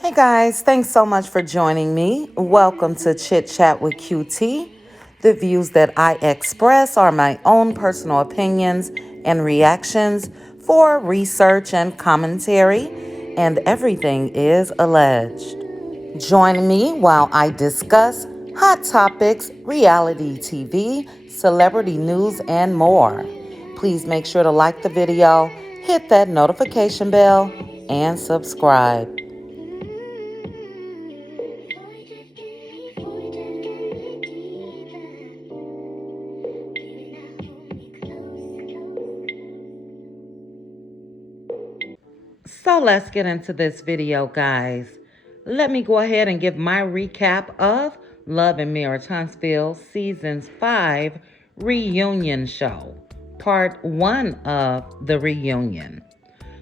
Hey guys, thanks so much for joining me. Welcome to Chit Chat with QT. The views that I express are my own personal opinions and reactions for research and commentary, and everything is alleged. Join me while I discuss hot topics, reality TV, celebrity news, and more. Please make sure to like the video, hit that notification bell, and subscribe. So let's get into this video, guys. Let me go ahead and give my recap of Love and Mirror Huntsville Seasons 5 Reunion Show, Part 1 of the reunion.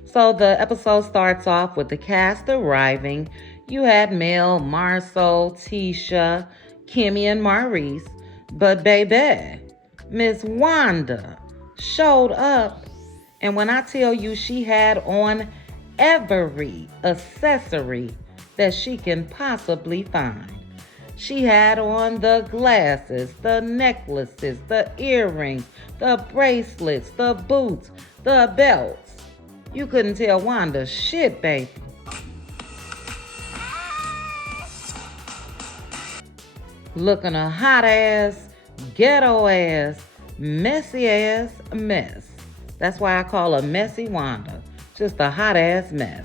So the episode starts off with the cast arriving. You had Mel, Marcel, Tisha, Kimmy, and Maurice. But baby, Miss Wanda showed up. And when I tell you she had on every accessory that she can possibly find. She had on the glasses, the necklaces, the earrings, the bracelets, the boots, the belts. You couldn't tell Wanda shit, baby. Looking a hot ass, ghetto ass, messy ass mess. That's why I call her Messy Wanda. Just a hot ass mess.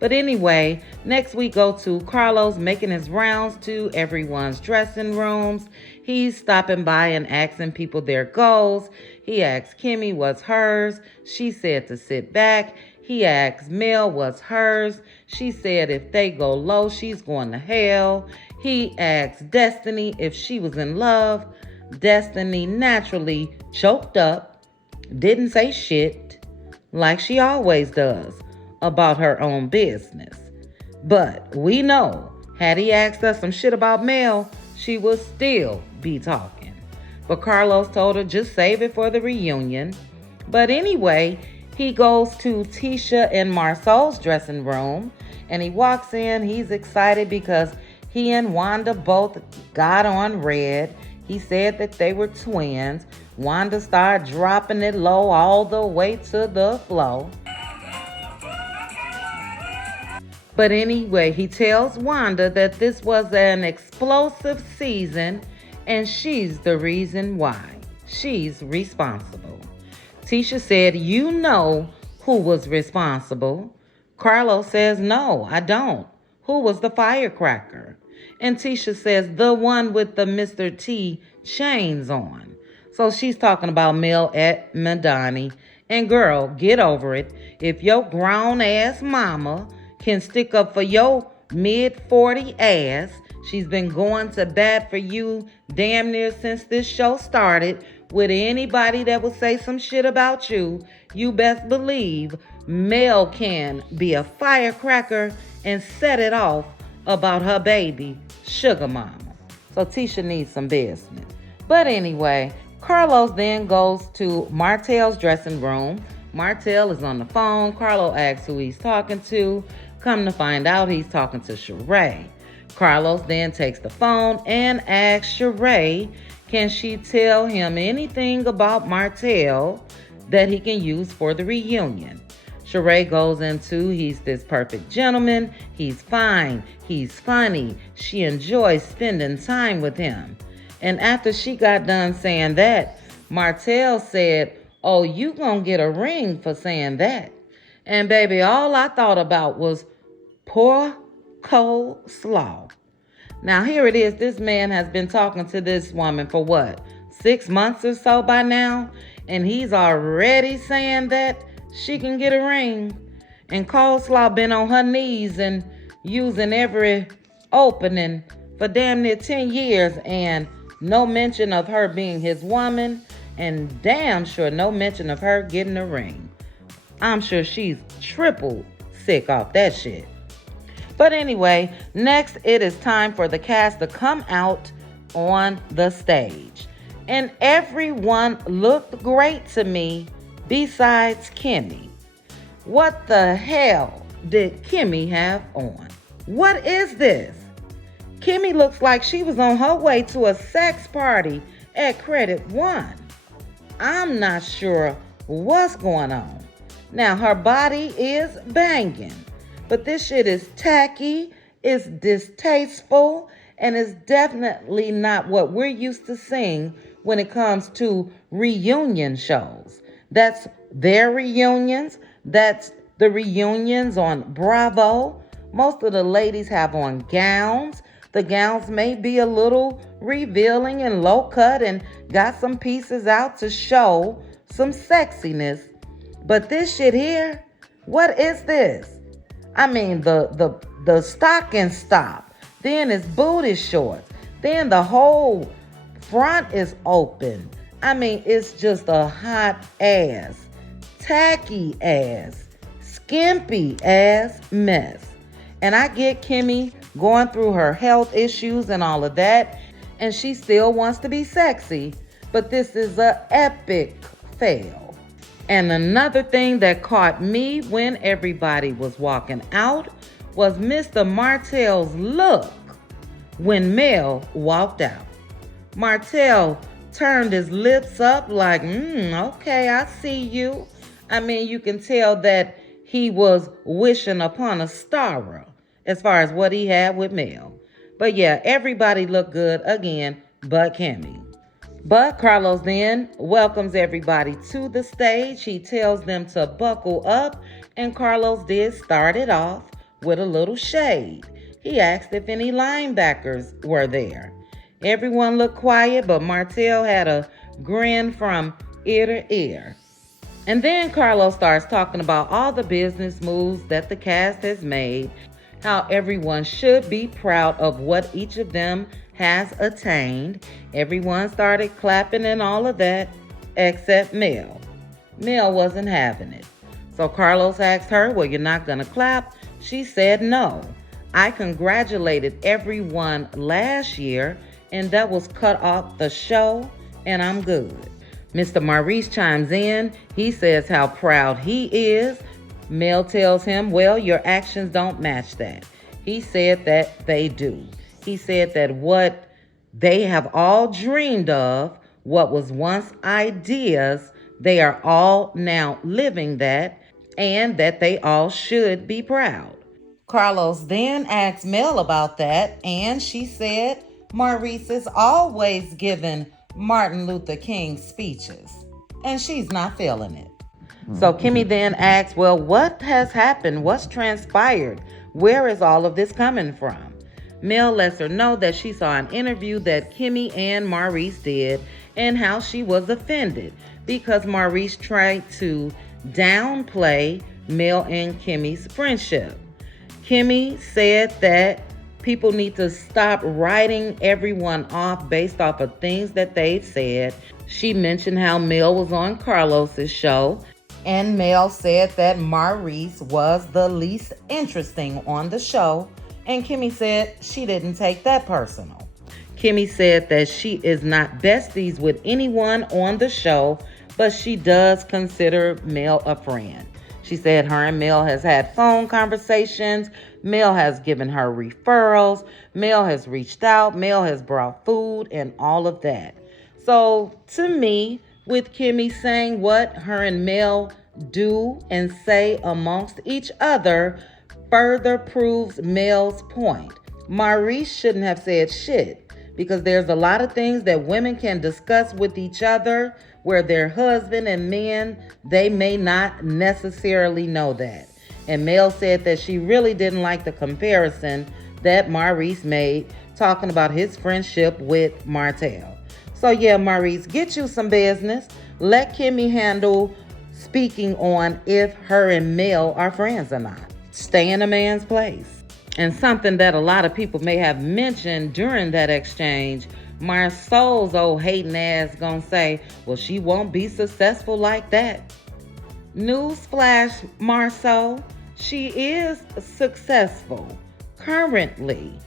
But anyway, next we go to Carlos making his rounds to everyone's dressing rooms. He's stopping by and asking people their goals. He asked Kimmy what's hers. She said to sit back. He asked Mel what's hers. She said if they go low, she's going to hell. He asked Destiny if she was in love. Destiny naturally choked up, didn't say shit, like she always does, about her own business. But we know, had he asked us some shit about Mel, she would still be talking. But Carlos told her just save it for the reunion. But anyway, he goes to Tisha and Marcel's dressing room, and he walks in. He's excited because he and Wanda both got on red. He said that they were twins. Wanda started dropping it low all the way to the floor. But anyway, he tells Wanda that this was an explosive season and she's the reason why. She's responsible. Tisha said, you know who was responsible. Carlos says, no, I don't. Who was the firecracker? And Tisha says, the one with the Mr. T chains on. So she's talking about Mel at Madani. And girl, get over it. If your grown ass mama can stick up for your mid-40 ass, she's been going to bat for you damn near since this show started. With anybody that would say some shit about you, you best believe Mel can be a firecracker and set it off about her baby, Sugar Mama. So Tisha needs some business. But anyway, Carlos then goes to Martel's dressing room. Martel is on the phone. Carlos asks who he's talking to. Come to find out, he's talking to Sheree. Carlos then takes the phone and asks Sheree, can she tell him anything about Martel that he can use for the reunion? Sheree goes into, he's this perfect gentleman. He's fine. He's funny. She enjoys spending time with him. And after she got done saying that, Martel said, oh, you gonna get a ring for saying that. And baby, all I thought about was poor coleslaw. Now here it is. This man has been talking to this woman for what? 6 months or so by now? And he's already saying that she can get a ring. And coleslaw been on her knees and using every opening for damn near 10 years. And no mention of her being his woman. And damn sure no mention of her getting a ring. I'm sure she's triple sick off that shit. But anyway, next it is time for the cast to come out on the stage. And everyone looked great to me besides Kimmy. What the hell did Kimmy have on? What is this? Kimmy looks like she was on her way to a sex party at Credit One. I'm not sure what's going on. Now, her body is banging, but this shit is tacky, it's distasteful, and it's definitely not what we're used to seeing when it comes to reunion shows. That's their reunions, that's the reunions on Bravo. Most of the ladies have on gowns. The gowns may be a little revealing and low cut and got some pieces out to show some sexiness. But this shit here, what is this? I mean, the stocking stop, then it's booty shorts, then the whole front is open. I mean, it's just a hot ass, tacky ass, skimpy ass mess. And I get Kimmy going through her health issues and all of that, and she still wants to be sexy, but this is an epic fail. And another thing that caught me when everybody was walking out was Mr. Martell's look when Mel walked out. Martell turned his lips up like, okay, I see you. I mean, you can tell that he was wishing upon a star as far as what he had with Mel. But yeah, everybody looked good again but Kimmy. But Carlos then welcomes everybody to the stage. He tells them to buckle up, and Carlos did start it off with a little shade. He asked if any linebackers were there. Everyone looked quiet, but Martell had a grin from ear to ear. And then Carlos starts talking about all the business moves that the cast has made, how everyone should be proud of what each of them has attained. Everyone started clapping and all of that, except Mel. Mel wasn't having it. So Carlos asked her, well, you're not going to clap? She said no. I congratulated everyone last year, and that was cut off the show, and I'm good. Mr. Maurice chimes in. He says how proud he is. Mel tells him, well, your actions don't match that. He said that they do. He said that what they have all dreamed of, what was once ideas, they are all now living that, and that they all should be proud. Carlos then asked Mel about that, and she said Maurice is always giving Martin Luther King speeches, and she's not feeling it. So Kimmy then asks, well, what has happened? What's transpired? Where is all of this coming from? Mel lets her know that she saw an interview that Kimmy and Maurice did and how she was offended because Maurice tried to downplay Mel and Kimmy's friendship. Kimmy said that people need to stop writing everyone off based off of things that they've said. She mentioned how Mel was on Carlos's show, and Mel said that Maurice was the least interesting on the show, and Kimmy said she didn't take that personal. Kimmy said that she is not besties with anyone on the show, but she does consider Mel a friend. She said her and Mel has had phone conversations. Mel has given her referrals. Mel has reached out. Mel has brought food and all of that. So to me, with Kimmy saying what her and Mel do and say amongst each other further proves Mel's point. Maurice shouldn't have said shit because there's a lot of things that women can discuss with each other where their husband and men, they may not necessarily know that. And Mel said that she really didn't like the comparison that Maurice made talking about his friendship with Martell. So yeah, Maurice, get you some business. Let Kimmy handle speaking on if her and Mel are friends or not. Stay in a man's place. And something that a lot of people may have mentioned during that exchange, Marceau's old hating ass gonna say, well, she won't be successful like that. Newsflash, Marceau, she is successful currently.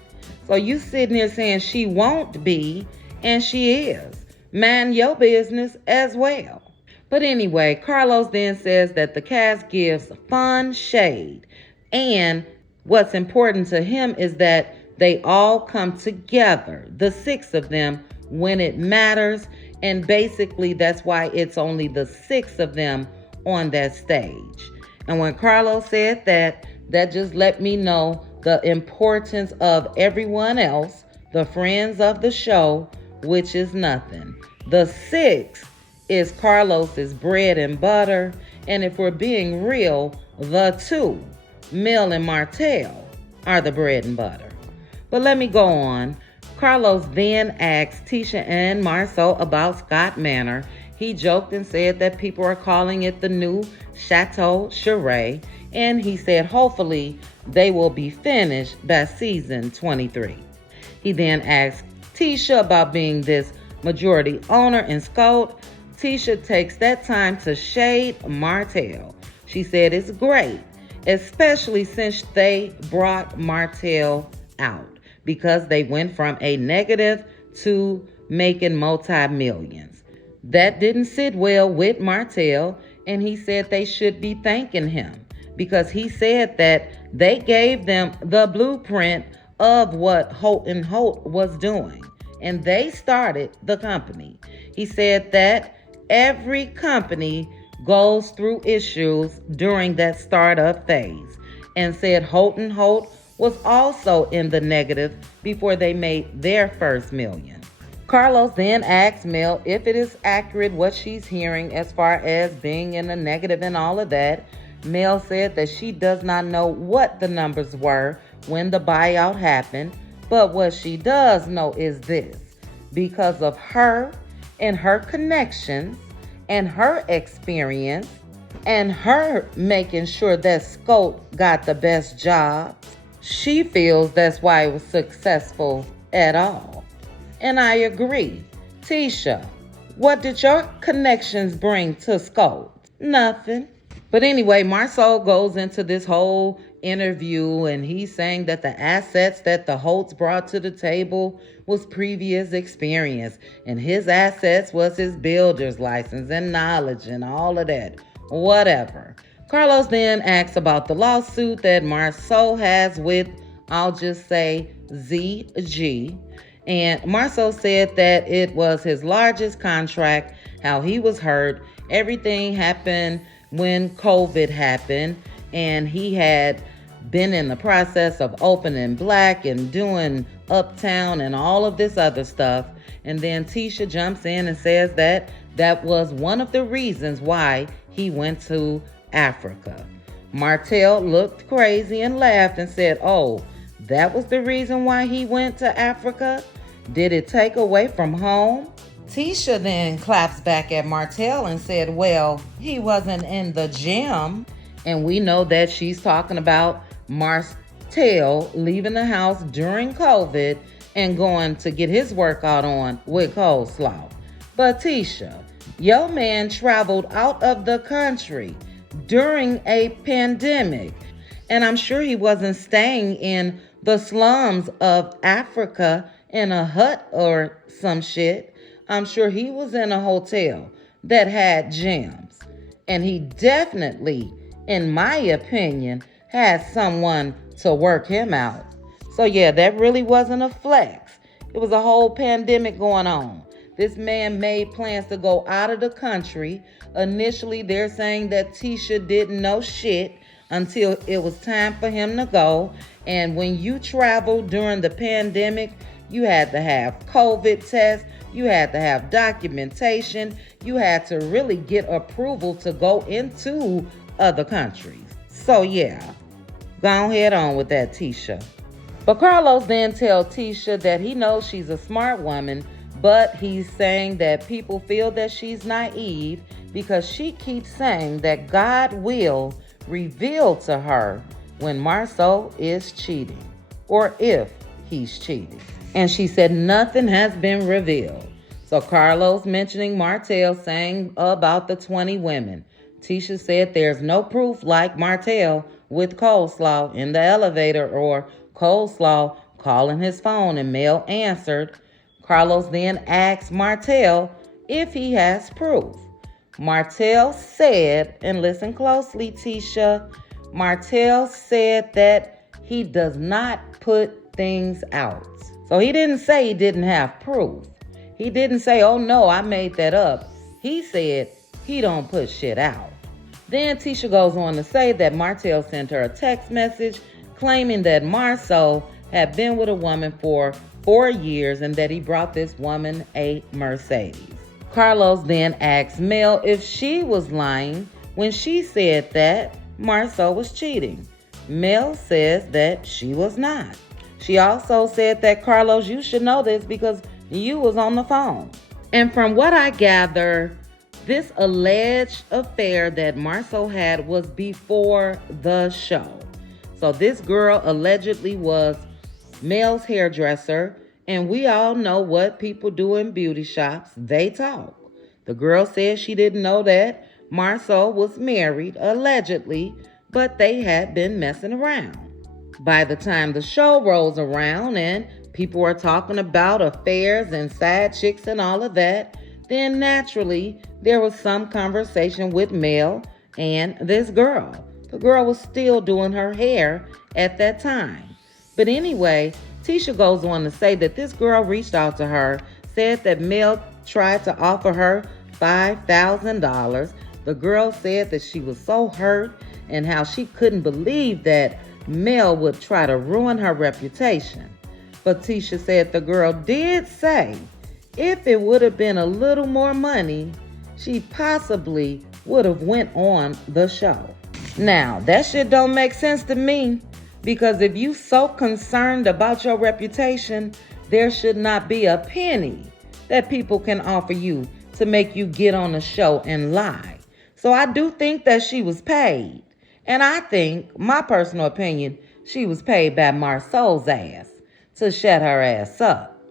So you sitting here saying she won't be, and she is. Mind your business as well. But anyway, Carlos then says that the cast gives fun shade, and What's important to him is that they all come together, the six of them, when it matters. And basically, that's why it's only the six of them on that stage. And when Carlos said that, that just let me know the importance of everyone else, the friends of the show, which is nothing. The six is Carlos's bread and butter. And if we're being real, the two, Mel and Martell, are the bread and butter. But let me go on. Carlos then asked Tisha and Marceau about Scott Manor. He joked and said that people are calling it the new Chateau Charest, and he said hopefully they will be finished by season 23. He then asked Tisha about being this majority owner in Scott. Tisha takes that time to shade Martell. She said it's great, especially since they brought Martell out because they went from a negative to making multi-millions. That didn't sit well with Martell, and he said they should be thanking him because he said that they gave them the blueprint of what Holt and Holt was doing, and they started the company. He said that every company goes through issues during that startup phase, and said Holt and Holt was also in the negative before they made their first million. Carlos then asked Mel if it is accurate what she's hearing as far as being in the negative and all of that. Mel said that she does not know what the numbers were when the buyout happened, but what she does know is this: because of her and her connections and her experience and her making sure that Scope got the best jobs, she feels that's why it was successful at all. And I agree. Tisha, what did your connections bring to Scope? Nothing. But anyway, Marceau goes into this whole interview and he's saying that the assets that the Holtz brought to the table was previous experience, and his assets was his builder's license and knowledge and all of that. Whatever. Carlos then asks about the lawsuit that Marceau has with, I'll just say, ZG. And Marceau said that it was his largest contract, how he was hurt. Everything happened when COVID happened, and he had been in the process of opening Black and doing Uptown and all of this other stuff. And then Tisha jumps in and says that that was one of the reasons why he went to Africa. Martell looked crazy and laughed and said, "Oh, that was the reason why he went to Africa? Did it take away from home?" Tisha then claps back at Martell and said, "Well, he wasn't in the gym." And we know that she's talking about Martell leaving the house during COVID and going to get his workout on with coleslaw. But Tisha, your man traveled out of the country during a pandemic, and I'm sure he wasn't staying in the slums of Africa in a hut or some shit. I'm sure he was in a hotel that had gyms, and he definitely, in my opinion, had someone to work him out. So yeah, that really wasn't a flex. It was a whole pandemic going on. This man made plans to go out of the country. Initially, they're saying that Tisha didn't know shit until it was time for him to go. And when you traveled during the pandemic, you had to have COVID tests, you had to have documentation, you had to really get approval to go into other countries. So yeah, go ahead on with that, Tisha. But Carlos then tells Tisha that he knows she's a smart woman, but he's saying that people feel that she's naive because she keeps saying that God will reveal to her when Marceau is cheating, or if he's cheating. And she said nothing has been revealed. So Carlos mentioning Martell saying about the 20 women. Tisha said there's no proof like Martell with coleslaw in the elevator or coleslaw calling his phone and Mel answered. Carlos then asked Martell if he has proof. Martell said, and listen closely, Tisha, Martell said that he does not put things out. So he didn't say he didn't have proof. He didn't say, oh no, I made that up. He said he don't put shit out. Then Tisha goes on to say that Martell sent her a text message claiming that Marceau had been with a woman for 4 years and that he brought this woman a Mercedes. Carlos then asked Mel if she was lying when she said that Marceau was cheating. Mel says that she was not. She also said that, Carlos, you should know this because you was on the phone. And from what I gather, this alleged affair that Marceau had was before the show. So this girl allegedly was Mel's hairdresser, and we all know what people do in beauty shops. They talk. The girl said she didn't know that Marceau was married, allegedly, but they had been messing around. By the time the show rolls around and people are talking about affairs and side chicks and all of that, then naturally there was some conversation with Mel and this girl. The girl was still doing her hair at that time. But anyway, Tisha goes on to say that this girl reached out to her, said that Mel tried to offer her $5,000. The girl said that she was so hurt and how she couldn't believe that Mel would try to ruin her reputation. But Tisha said the girl did say if it would have been a little more money, she possibly would have went on the show. Now, that shit don't make sense to me, because if you so concerned about your reputation, there should not be a penny that people can offer you to make you get on a show and lie. So I do think that she was paid. And I think, my personal opinion, she was paid by Marceau's ass to shut her ass up.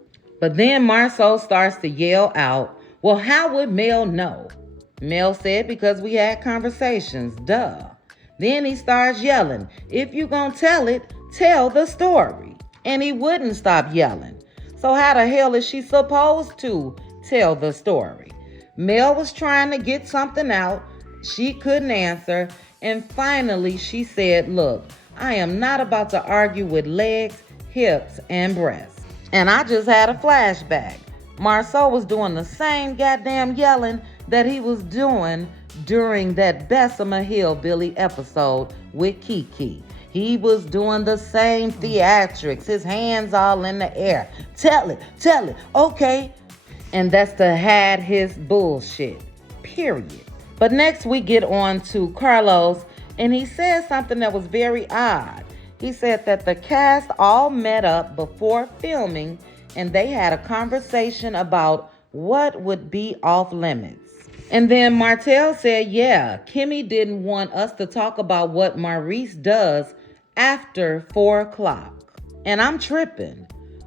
But then Marceau starts to yell out, well, how would Mel know? Mel said, because we had conversations, duh. Then he starts yelling, if you gonna tell it, tell the story. And he wouldn't stop yelling. So how the hell is she supposed to tell the story? Mel was trying to get something out. She couldn't answer. And finally she said, look, I am not about to argue with legs, hips, and breasts. And I just had a flashback. Marceau was doing the same goddamn yelling that he was doing during that Bessemer Hillbilly episode with Kiki. He was doing the same theatrics, his hands all in the air. Tell it, okay. And that's to hide his bullshit, period. But next we get on to Carlos, and he said something that was very odd. He said that the cast all met up before filming and they had a conversation about what would be off limits. And then Martell said, yeah, Kimmy didn't want us to talk about what Maurice does after 4 o'clock. And I'm tripping.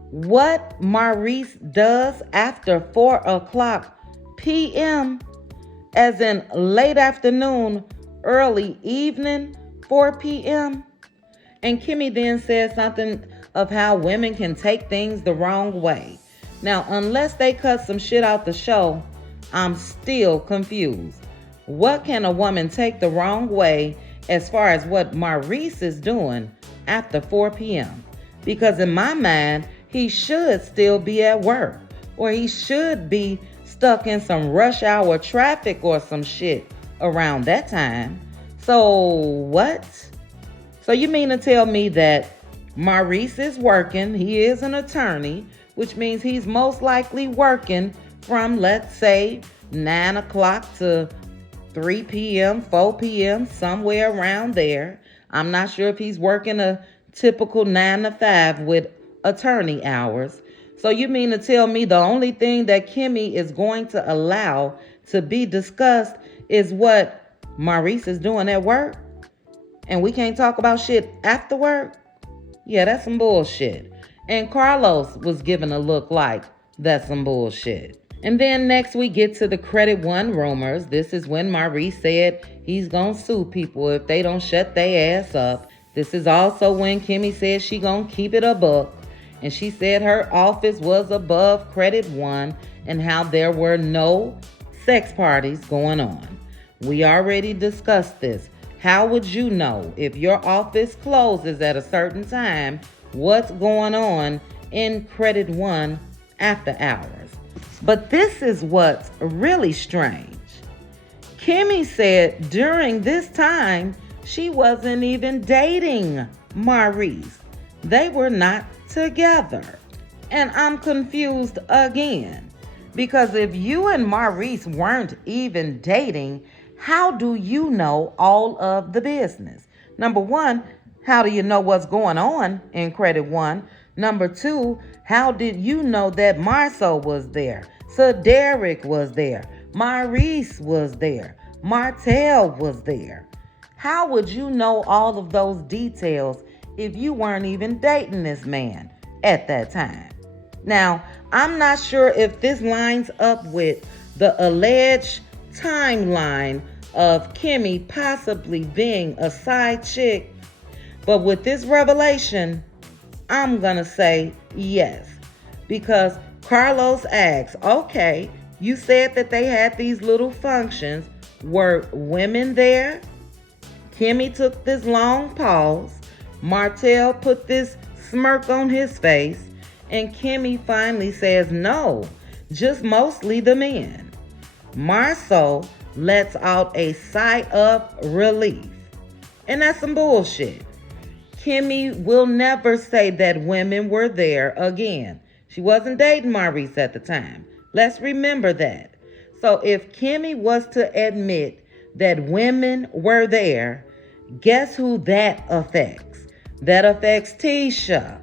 What Maurice does after 4 o'clock p.m., as in late afternoon, early evening, 4 p.m.? And Kimmy then said something of how women can take things the wrong way. Now, unless they cut some shit out the show, I'm still confused. What can a woman take the wrong way as far as what Maurice is doing after 4 p.m.? Because in my mind, he should still be at work, or he should be stuck in some rush hour traffic or some shit around that time. So what? So you mean to tell me that Maurice is working, he is an attorney, which means he's most likely working from, let's say, 9 o'clock to 3 p.m., 4 p.m., somewhere around there. I'm not sure if he's working a typical 9 to 5 with attorney hours. So you mean to tell me the only thing that Kimmy is going to allow to be discussed is what Maurice is doing at work? And we can't talk about shit after work? Yeah, that's some bullshit. And Carlos was giving a look like that's some bullshit. And then next we get to the Credit One rumors. This is when Maurice said he's gonna sue people if they don't shut their ass up. This is also when Kimmy said she gonna keep it a buck. And she said her office was above Credit One and how there were no sex parties going on. We already discussed this. How would you know if your office closes at a certain time what's going on in Credit One after hours? But this is what's really strange. Kimmy said during this time, she wasn't even dating Maurice. They were not together. And I'm confused again. Because if you and Maurice weren't even dating, how do you know all of the business? Number one, how do you know what's going on in Credit One? Number two, how did you know that Marceau was there? So Derek was there. Maurice was there. Martell was there. How would you know all of those details if you weren't even dating this man at that time? Now, I'm not sure if this lines up with the alleged timeline of Kimmy possibly being a side chick, but with this revelation, I'm going to say yes. Because Carlos asks, okay, you said that they had these little functions. Were women there? Kimmy took this long pause. Martell put this smirk on his face. And Kimmy finally says no, just mostly the men. Marceau lets out a sigh of relief. And that's some bullshit. Kimmy will never say that women were there again. She wasn't dating Maurice at the time. Let's remember that. So if Kimmy was to admit that women were there, guess who that affects? That affects Tisha.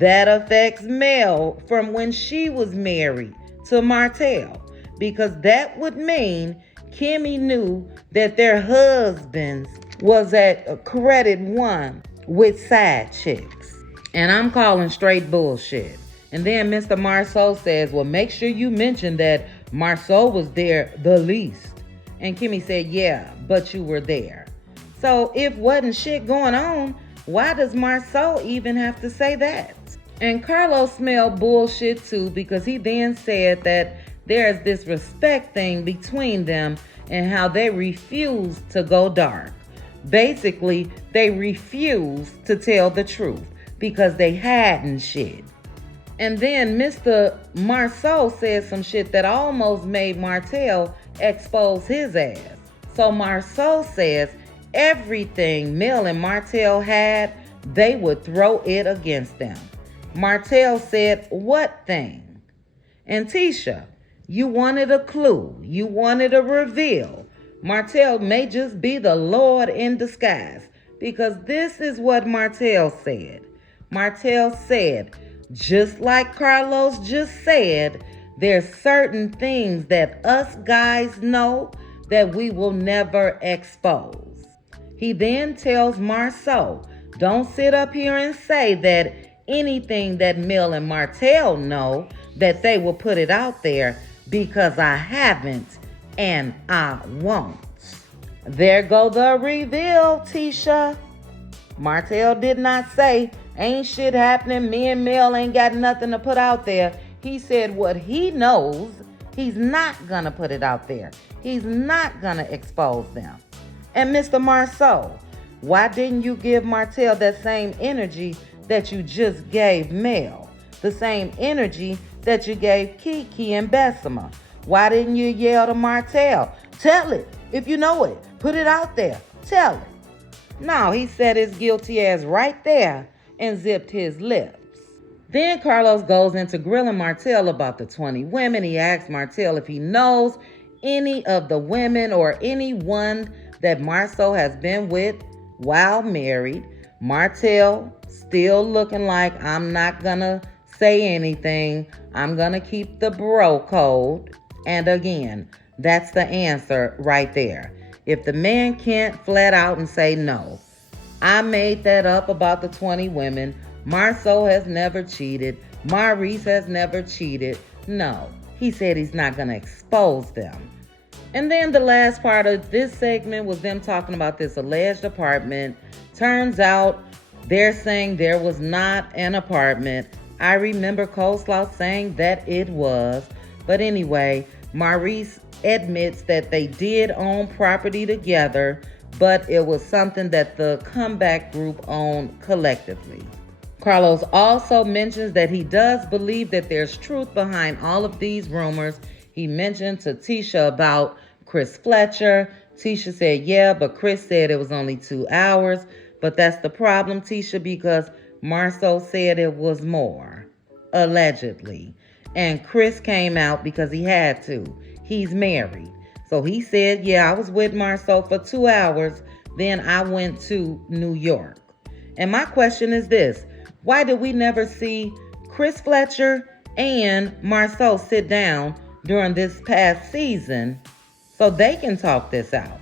That affects Mel from when she was married to Martell. Because that would mean Kimmy knew that their husbands was at Credit One with side chicks. And I'm calling straight bullshit. And then Mr. Marceau says, well, make sure you mention that Marceau was there the least. And Kimmy said, yeah, but you were there. So if wasn't shit going on, why does Marceau even have to say that? And Carlos smelled bullshit too, because he then said that there's this respect thing between them and how they refuse to go dark. Basically, they refused to tell the truth because they hadn't shit. And then Mr. Marceau said some shit that almost made Martell expose his ass. So Marceau says everything Mel and Martell had, they would throw it against them. Martell said, what thing? And Tisha, you wanted a clue. You wanted a reveal. Martell may just be the Lord in disguise, because this is what Martell said. Martell said, just like Carlos just said, there's certain things that us guys know that we will never expose. He then tells Marceau, don't sit up here and say that anything that Mel and Martell know, that they will put it out there, because I haven't and I won't. There go the reveal, Tisha. Martell did not say, ain't shit happening, me and Mel ain't got nothing to put out there. He said what he knows, he's not gonna put it out there. He's not gonna expose them. And Mr. Marceau, why didn't you give Martell that same energy that you just gave Mel? The same energy that you gave Kiki and Bessemer. Why didn't you yell to Martell, tell it, if you know it, put it out there, tell it? No, he said his guilty ass right there and zipped his lips. Then Carlos goes into grilling Martell about the 20 women. He asks Martell if he knows any of the women or anyone that Marceau has been with while married. Martell still looking like, I'm not gonna say anything. I'm gonna keep the bro code. And again, that's the answer right there. If the man can't flat out and say no, I made that up about the 20 women. Marceau has never cheated. Maurice has never cheated. No, he said he's not going to expose them. And then the last part of this segment was them talking about this alleged apartment. Turns out they're saying there was not an apartment. I remember Coleslaw saying that it was. But anyway, Maurice admits that they did own property together, but it was something that the comeback group owned collectively. Carlos also mentions that he does believe that there's truth behind all of these rumors. He mentioned to Tisha about Chris Fletcher. Tisha said, yeah, but Chris said it was only 2 hours. But that's the problem, Tisha, because Marceau said it was more, allegedly. And Chris came out because he had to. He's married. So he said, yeah, I was with Marceau for 2 hours. Then I went to New York. And my question is this: why did we never see Chris Fletcher and Marceau sit down during this past season so they can talk this out?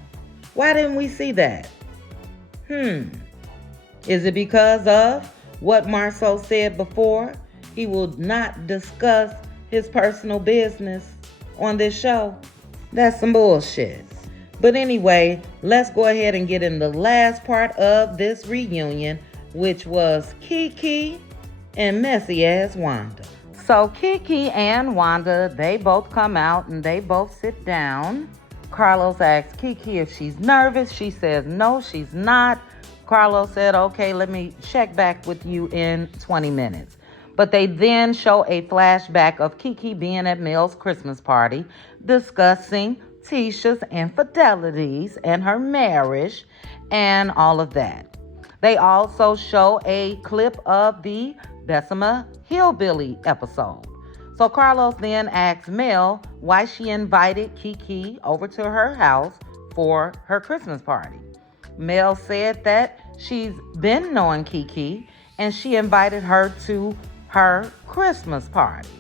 Why didn't we see that? Is it because of what Marceau said before? He will not discuss his personal business on this show. That's some bullshit. But anyway, let's go ahead and get in the last part of this reunion, which was Kiki and messy ass Wanda. So Kiki and Wanda, they both come out and they both sit down. Carlos asks Kiki if she's nervous. She says no, she's not. Carlos said, okay, let me check back with you in 20 minutes. But they then show a flashback of Kiki being at Mel's Christmas party, discussing Tisha's infidelities and her marriage and all of that. They also show a clip of the Bessemer Hillbilly episode. So Carlos then asks Mel why she invited Kiki over to her house for her Christmas party. Mel said that she's been knowing Kiki and she invited her to her Christmas party.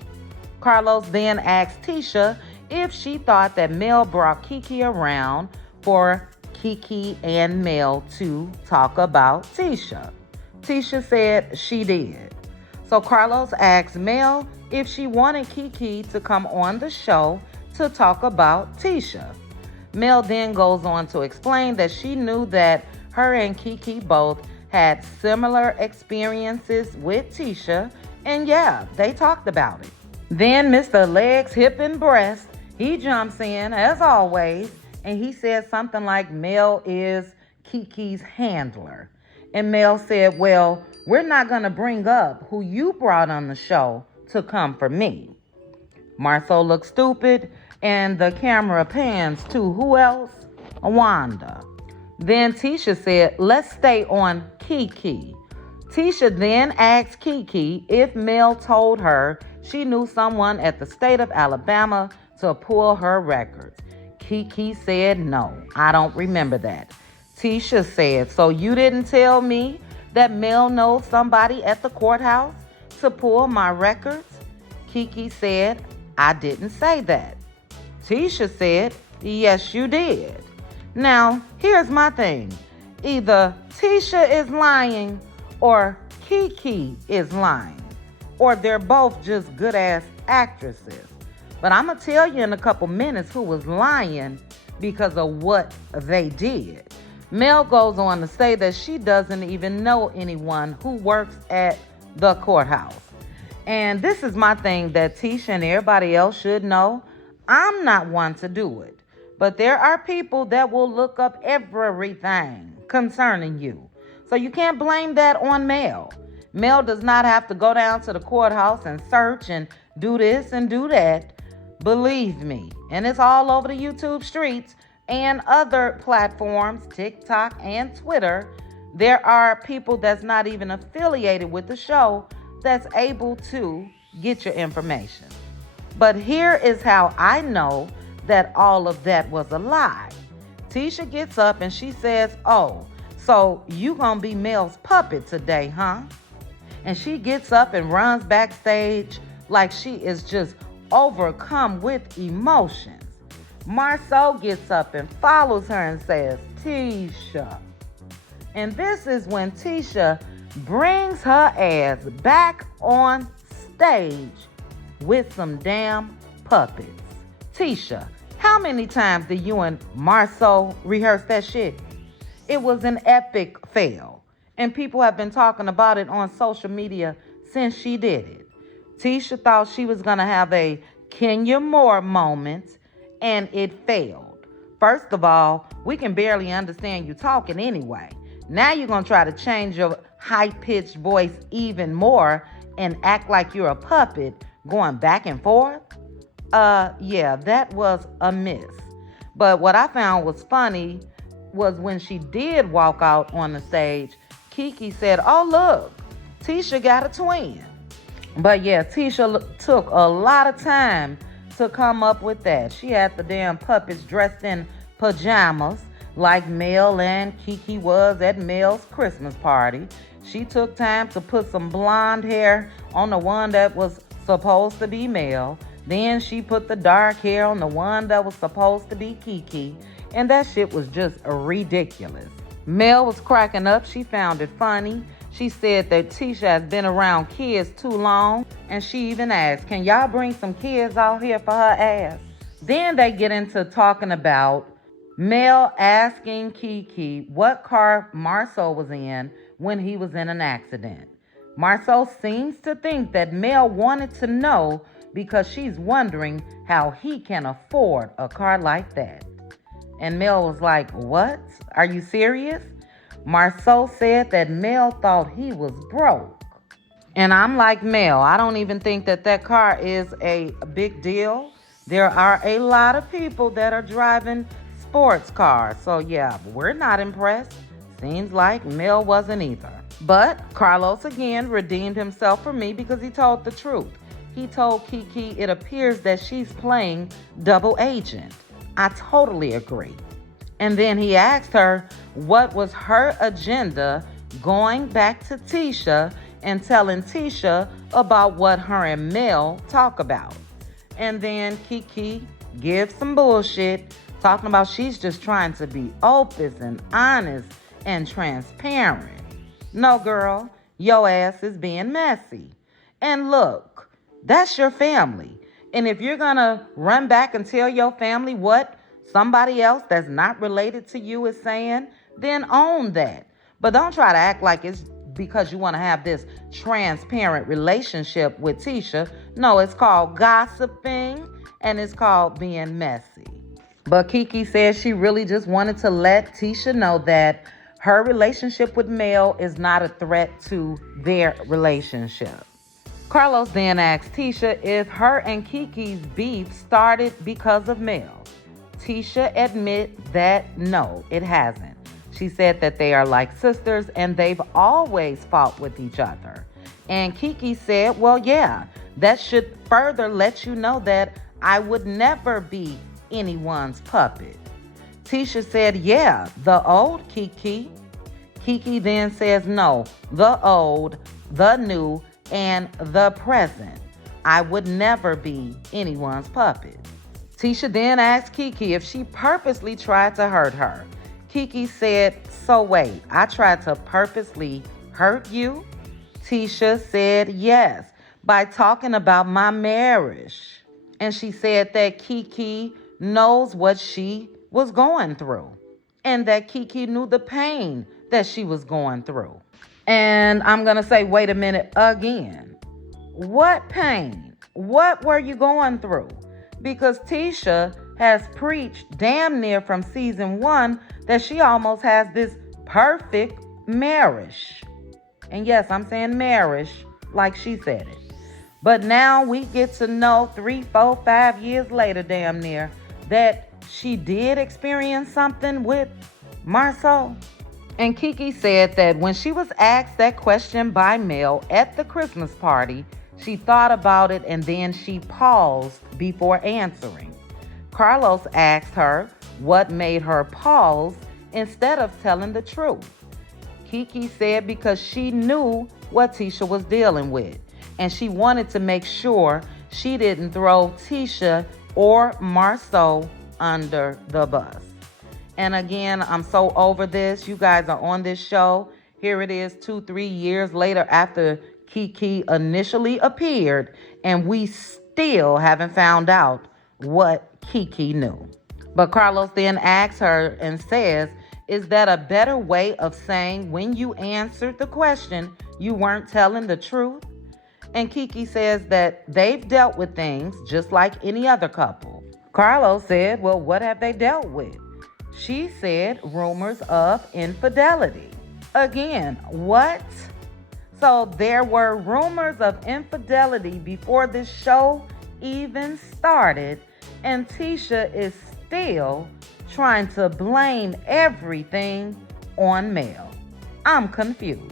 Carlos then asked Tisha if she thought that Mel brought Kiki around for Kiki and Mel to talk about Tisha. Tisha said she did. So Carlos asked Mel if she wanted Kiki to come on the show to talk about Tisha. Mel then goes on to explain that she knew that her and Kiki both had similar experiences with Tisha, and yeah, they talked about it. Then Mr. Legs, Hip, and Breast, he jumps in as always, and he says something like Mel is Kiki's handler. And Mel said, well, we're not going to bring up who you brought on the show to come for me. Marceau looks stupid, and the camera pans to who else? Wanda. Then Tisha said, let's stay on Kiki. Tisha then asked Kiki if Mel told her she knew someone at the state of Alabama to pull her records. Kiki said, no, I don't remember that. Tisha said, so you didn't tell me that Mel knows somebody at the courthouse to pull my records? Kiki said, I didn't say that. Tisha said, yes, you did. Now, here's my thing. Either Tisha is lying or Kiki is lying. Or they're both just good-ass actresses. But I'm going to tell you in a couple minutes who was lying because of what they did. Mel goes on to say that she doesn't even know anyone who works at the courthouse. And this is my thing that Tisha and everybody else should know. I'm not one to do it. But there are people that will look up everything concerning you. So you can't blame that on Mel. Mel does not have to go down to the courthouse and search and do this and do that. Believe me. And it's all over the YouTube streets and other platforms, TikTok and Twitter. There are people that's not even affiliated with the show that's able to get your information. But here is how I know that all of that was a lie. Tisha gets up and she says, oh, so you gonna be Mel's puppet today, huh? And she gets up and runs backstage like she is just overcome with emotions. Marceau gets up and follows her and says, Tisha. And this is when Tisha brings her ass back on stage with some damn puppets. Tisha, how many times did you and Marceau rehearse that shit? It was an epic fail. And people have been talking about it on social media since she did it. Tisha thought she was going to have a Kenya Moore moment, and it failed. First of all, we can barely understand you talking anyway. Now you're going to try to change your high-pitched voice even more and act like you're a puppet going back and forth? Yeah, that was a miss. But what I found was funny was when she did walk out on the stage, Kiki said, "Oh, look, Tisha got a twin." But yeah, Tisha took a lot of time to come up with that. She had the damn puppets dressed in pajamas like Mel and Kiki was at Mel's Christmas party. She took time to put some blonde hair on the one that was supposed to be Mel. Then she put the dark hair on the one that was supposed to be Kiki. And that shit was just ridiculous. Mel was cracking up. She found it funny. She said that Tisha has been around kids too long. And she even asked, "Can y'all bring some kids out here for her ass?" Then they get into talking about Mel asking Kiki what car Marceau was in when he was in an accident. Marceau seems to think that Mel wanted to know because she's wondering how he can afford a car like that. And Mel was like, "What? Are you serious?" Marceau said that Mel thought he was broke. And I'm like, Mel, I don't even think that car is a big deal. There are a lot of people that are driving sports cars. So yeah, we're not impressed. Seems like Mel wasn't either. But Carlos again redeemed himself for me because he told the truth. He told Kiki it appears that she's playing double agent. I totally agree. And then he asked her what was her agenda going back to Tisha and telling Tisha about what her and Mel talk about. And then Kiki gives some bullshit talking about she's just trying to be open and honest and transparent. No, girl, your ass is being messy. And look, that's your family. And if you're going to run back and tell your family what somebody else that's not related to you is saying, then own that. But don't try to act like it's because you want to have this transparent relationship with Tisha. No, it's called gossiping and it's called being messy. But Kiki said she really just wanted to let Tisha know that her relationship with Mel is not a threat to their relationship. Carlos then asked Tisha if her and Kiki's beef started because of Mel. Tisha admits that no, it hasn't. She said that they are like sisters and they've always fought with each other. And Kiki said, well, yeah, that should further let you know that I would never be anyone's puppet. Tisha said, yeah, the old Kiki. Kiki then says, no, the old, the new, and the present. I would never be anyone's puppet. Tisha then asked Kiki if she purposely tried to hurt her. Kiki said, so wait, I tried to purposely hurt you? Tisha said yes, by talking about my marriage. And she said that Kiki knows what she was going through and that Kiki knew the pain that she was going through. And I'm going to say, wait a minute again. What pain? What were you going through? Because Tisha has preached damn near from season 1 that she almost has this perfect marriage. And yes, I'm saying marriage like she said it. But now we get to know 3, 4, 5 years later, damn near, that she did experience something with Marceau. And Kiki said that when she was asked that question by Mel at the Christmas party, she thought about it and then she paused before answering. Carlos asked her what made her pause instead of telling the truth. Kiki said because she knew what Tisha was dealing with, and she wanted to make sure she didn't throw Tisha or Marceau under the bus. And again, I'm so over this. You guys are on this show. Here it is 2-3 years later after Kiki initially appeared, and we still haven't found out what Kiki knew. But Carlos then asks her and says, is that a better way of saying when you answered the question, you weren't telling the truth? And Kiki says that they've dealt with things just like any other couple. Carlos said, well, what have they dealt with? She said rumors of infidelity. Again, what? So there were rumors of infidelity before this show even started, and Tisha is still trying to blame everything on Mel. I'm confused.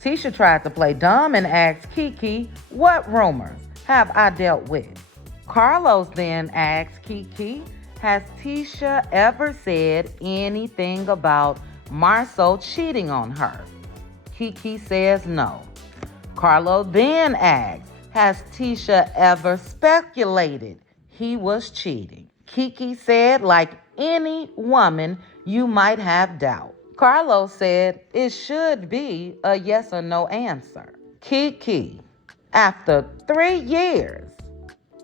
Tisha tried to play dumb and asked Kiki, what rumors have I dealt with? Carlos then asked Kiki, has Tisha ever said anything about Marceau cheating on her? Kiki says no. Carlo then asks, has Tisha ever speculated he was cheating? Kiki said, like any woman, you might have doubt. Carlos said it should be a yes or no answer. Kiki, after 3 years,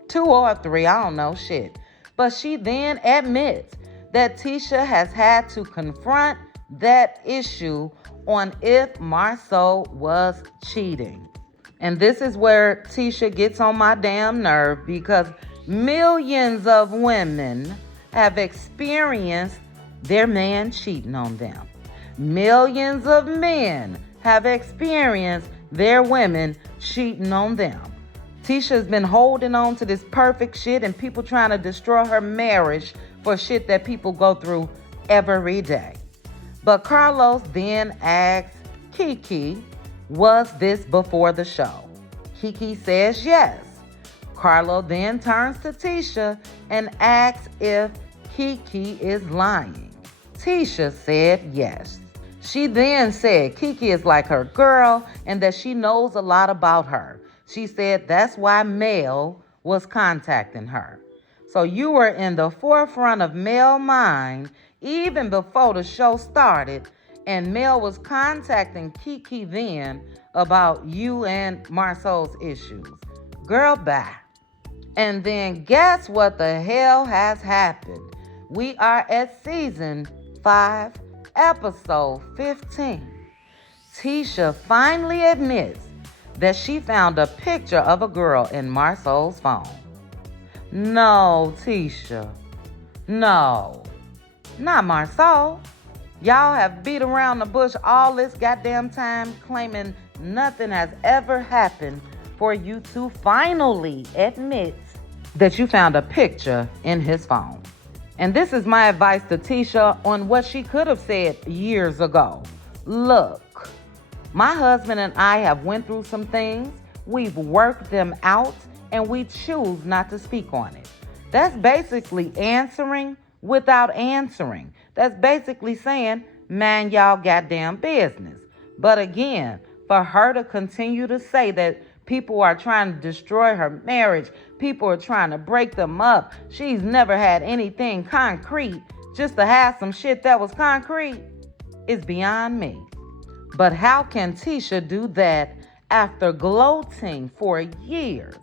2 or 3, I don't know, shit. But she then admits that Tisha has had to confront that issue on if Marceau was cheating. And this is where Tisha gets on my damn nerve, because millions of women have experienced their man cheating on them. Millions of men have experienced their women cheating on them. Tisha's been holding on to this perfect shit, and people trying to destroy her marriage for shit that people go through every day. But Carlos then asks Kiki, was this before the show? Kiki says yes. Carlo then turns to Tisha and asks if Kiki is lying. Tisha said yes. She then said Kiki is like her girl and that she knows a lot about her. She said that's why Mel was contacting her. So you were in the forefront of Mel's mind even before the show started, and Mel was contacting Kiki then about you and Marceau's issues. Girl, bye. And then guess what the hell has happened? We are at season 5, episode 15. Tisha finally admits that she found a picture of a girl in Marceau's phone. No, Tisha. No. Not Marceau. Y'all have beat around the bush all this goddamn time claiming nothing has ever happened for you to finally admit that you found a picture in his phone. And this is my advice to Tisha on what she could have said years ago. Look, my husband and I have went through some things. We've worked them out, and we choose not to speak on it. That's basically answering without answering. That's basically saying, man, y'all goddamn business. But again, for her to continue to say that people are trying to destroy her marriage, people are trying to break them up, she's never had anything concrete, just to have some shit that was concrete, is beyond me. But how can Tisha do that after gloating for years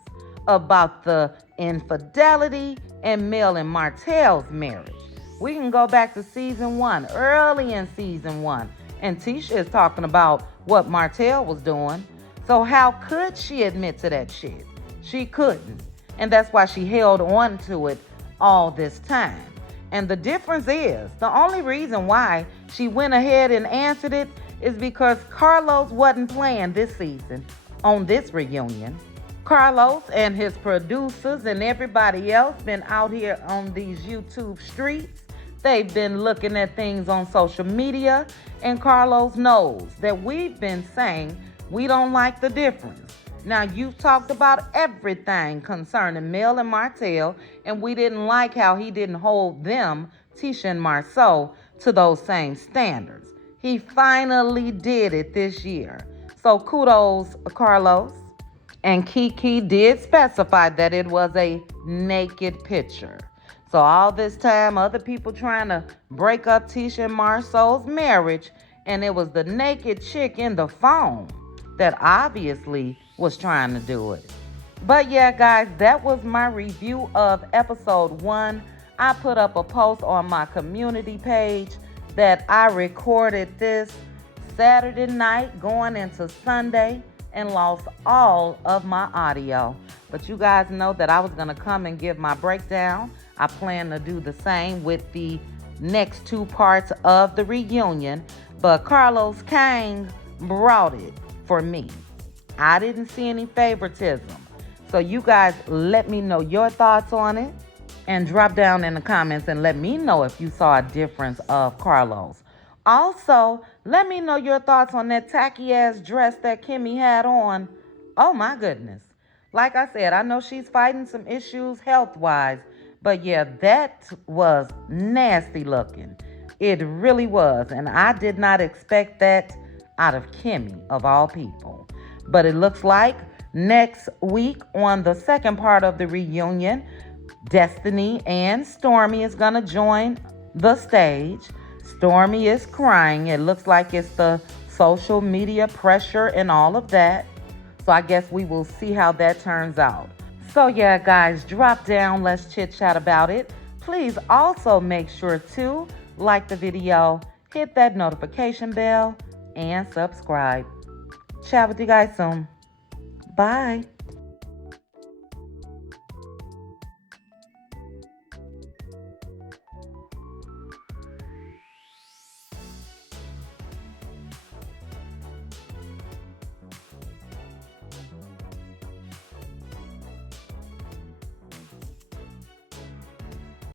about the infidelity in Mel and Martell's marriage? We can go back to season 1, early in season 1, and Tisha is talking about what Martell was doing. So how could she admit to that shit? She couldn't. And that's why she held on to it all this time. And the difference is, the only reason why she went ahead and answered it is because Carlos wasn't playing this season on this reunion. Carlos and his producers and everybody else been out here on these YouTube streets. They've been looking at things on social media, and Carlos knows that we've been saying we don't like the difference. Now, you've talked about everything concerning Mel and Martell, and we didn't like how he didn't hold them, Tisha and Marceau, to those same standards. He finally did it this year. So kudos, Carlos. And Kiki did specify that it was a naked picture. So all this time, other people trying to break up Tisha and Marceau's marriage, and it was the naked chick in the phone that obviously was trying to do it. But yeah, guys, that was my review of episode 1. I put up a post on my community page that I recorded this Saturday night going into Sunday and lost all of my audio. But you guys know that I was going to come and give my breakdown. I plan to do the same with the next two parts of the reunion, but Carlos King brought it for me. I didn't see any favoritism. So you guys let me know your thoughts on it and drop down in the comments and let me know if you saw a difference of Carlos. Also, let me know your thoughts on that tacky ass dress that Kimmy had on. Oh my goodness. Like I said, I know she's fighting some issues health wise, but yeah, that was nasty looking. It really was. And I did not expect that out of Kimmy, of all people. But it looks like next week on the second part of the reunion, Destiny and Stormy is going to join the stage. Stormy is crying. It looks like it's the social media pressure and all of that. So I guess we will see how that turns out. So yeah, guys, drop down. Let's chit chat about it. Please also make sure to like the video, hit that notification bell, and subscribe. Chat with you guys soon. Bye.